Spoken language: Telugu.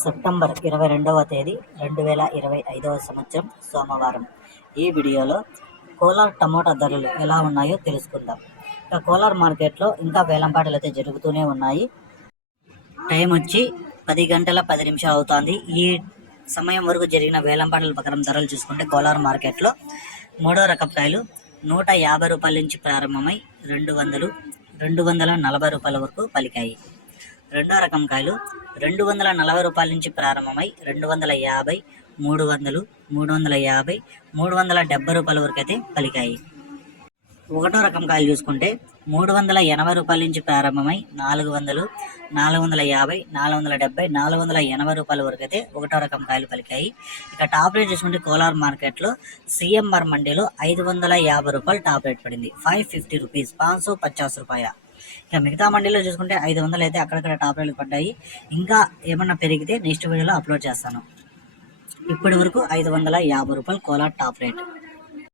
సెప్టెంబర్ ఇరవై రెండవ తేదీ రెండు వేల ఇరవై ఐదవ సంవత్సరం సోమవారం. ఈ వీడియోలో కోలార్ టమోటా ధరలు ఎలా ఉన్నాయో తెలుసుకుందాం. ఇక కోలార్ మార్కెట్లో ఇంకా వేలంపాటలు అయితే జరుగుతూనే ఉన్నాయి. టైం వచ్చి పది గంటల పది నిమిషాలు అవుతోంది. ఈ సమయం వరకు జరిగిన వేలంపాటల ప్రకారం ధరలు చూసుకుంటే కోలార్ మార్కెట్లో మూడో రకం కాయలు నూట యాభై రూపాయల నుంచి ప్రారంభమై రెండు వందలు రెండు వందల నలభై రూపాయల వరకు పలికాయి. రెండో రకం కాయలు. రెండు వందల నలభై రూపాయల నుంచి ప్రారంభమై రెండు వందల యాభై మూడు వందలు మూడు వందల యాభై మూడు వందల డెబ్బై రూపాయల వరకు అయితే పలికాయి. ఒకటో రకం కాయలు చూసుకుంటే మూడు వందల ఎనభై రూపాయల నుంచి ప్రారంభమై నాలుగు వందలు నాలుగు వందల యాభై నాలుగు వందల డెబ్బై నాలుగు వందల ఎనభై రూపాయల వరకు అయితే ఒకటో రకం కాయలు పలికాయి. ఇక టాప్ రేట్ చూసుకుంటే కోలార్ మార్కెట్లో సిఎంఆర్ మండీలో ఐదు వందల యాభై రూపాయలు టాప్ రేట్ పడింది. ఫైవ్ ఫిఫ్టీ రూపీస్ పాంచ్ సో పచాస్ రూపాయ ఇక మిగతా మండీలో చూసుకుంటే ఐదు వందలు అయితే అక్కడక్కడ టాప్ రేట్లు పడ్డాయి. ఇంకా ఏమన్నా పెరిగితే నెక్స్ట్ వీడియోలో అప్లోడ్ చేస్తాను. ఇప్పటి వరకు ఐదు వందల యాభై రూపాయలు కోలా టాప్ రేట్.